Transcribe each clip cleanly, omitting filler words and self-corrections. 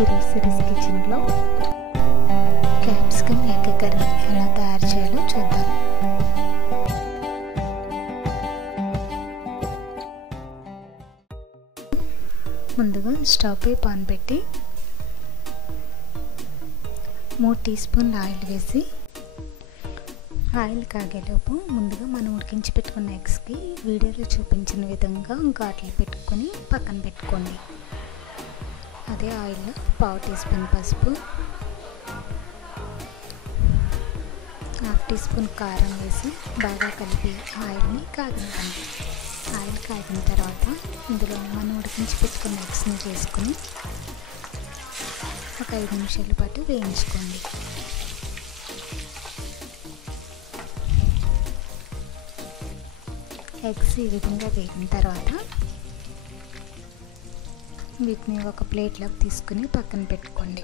ఈరోజు సిరీస్ కిచెన్లో capsicum egg curry ఎలా తయారు చేయాలో చూద్దాం. ముందుగా స్టవ్ పై పాన్ పెట్టి 3 టీ స్పూన్ల ఆయిల్ వేసి ఆయిల్ కాగేలోపు ముందుగా మనం ఉడికించి పెట్టుకున్న ఎగ్స్కి వీడియోలో చూపించిన విధంగా ఘాట్లు పెట్టుకొని పక్కన పెట్టుకోండి. అదే ఆయిల్లో 1/2 టీ స్పూన్ పసుపు, 1/2 టీ స్పూన్ కారం వేసి బాగా కలిపి ఆయిల్ని కాగనివ్వండి. ఆయిల్ కాగిన తర్వాత ఇందులో మనం ఉడికించి పెట్టుకున్న ఎగ్స్ని చేసుకుని ఒక 5 నిమిషాల పాటు వేయించుకోండి. ఎగ్స్ ఈ విధంగా వేగిన తర్వాత వీటిని ఒక ప్లేట్లోకి తీసుకుని పక్కన పెట్టుకోండి.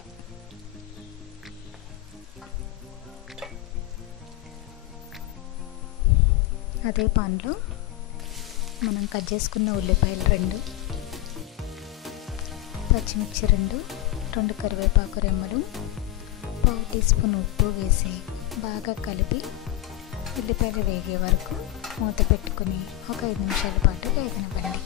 అదే పాన్లో మనం కట్ చేసుకున్న ఉల్లిపాయలు 2, పచ్చిమిర్చి 2 కరివేపాకు రెమ్మలు, 1/2 టీ స్పూన్ ఉప్పు వేసి బాగా కలిపి ఉల్లిపాయలు వేగే వరకు మూత పెట్టుకుని ఒక 5 నిమిషాల పాటు వేగనివ్వండి.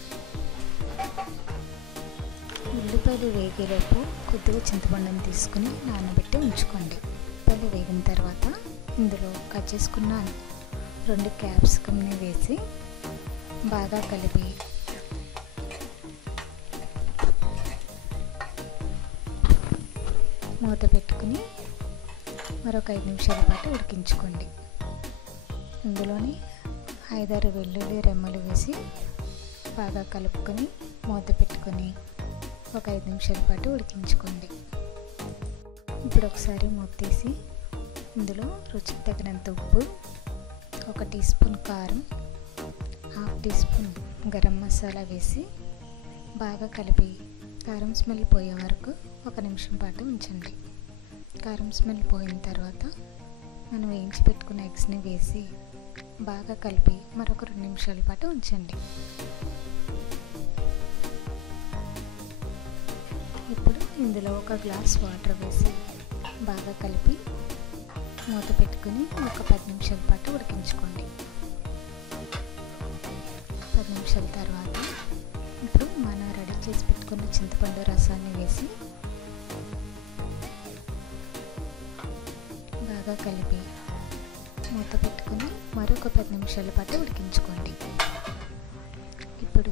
ఉల్లిపాయలు వేగేలోపు కొద్దిగా చింతపండుని తీసుకుని నానబెట్టి ఉంచుకోండి. ఉల్లిపాయలు వేగిన తర్వాత ఇందులో కట్ చేసుకున్న 2 క్యాప్సికమ్ని వేసి బాగా కలిపి మూత పెట్టుకుని మరొక 5 నిమిషాల పాటు ఉడికించుకోండి. ఇందులోని 5-6 వెల్లుల్లి రెమ్మలు వేసి బాగా కలుపుకొని మూత పెట్టుకొని ఒక 5 నిమిషాల పాటు ఉడికించుకోండి. ఇప్పుడు ఒకసారి మూత తీసి ఇందులో రుచికి తగినంత ఉప్పు, 1 టీ స్పూన్ కారం, 1/2 టీ స్పూన్ గరం మసాలా వేసి బాగా కలిపి కారం స్మెల్ పోయే వరకు 1 నిమిషం పాటు ఉంచండి. కారం స్మెల్ పోయిన తర్వాత మనం వేయించి పెట్టుకున్న ఎగ్స్ని వేసి బాగా కలిపి మరొక 2 నిమిషాల పాటు ఉంచండి. ఇప్పుడు ఇందులో 1 గ్లాస్ వాటర్ వేసి బాగా కలిపి మూత పెట్టుకుని ఒక 10 నిమిషాల పాటు ఉడికించుకోండి. 10 నిమిషాల తర్వాత ఇప్పుడు మనం రెడీ చేసి పెట్టుకున్న చింతపండు రసాన్ని వేసి బాగా కలిపి మూత పెట్టుకుని మరొక 10 నిమిషాల పాటు ఉడికించుకోండి. ఇప్పుడు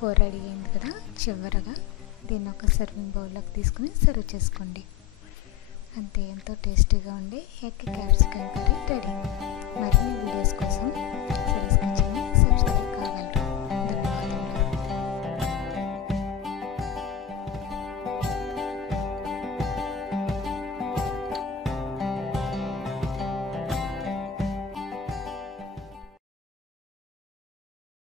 కూర రెడీ అయింది కదా, చివరగా దీన్ని ఒక సర్వింగ్ బౌల్లోకి తీసుకుని సర్వ్ చేసుకోండి. అంతే, ఎంతో టేస్టీగా ఉండే ఎగ్ క్యాప్సికమ్ కర్రీ రెడీ. మరిన్ని వీడియోస్ కోసం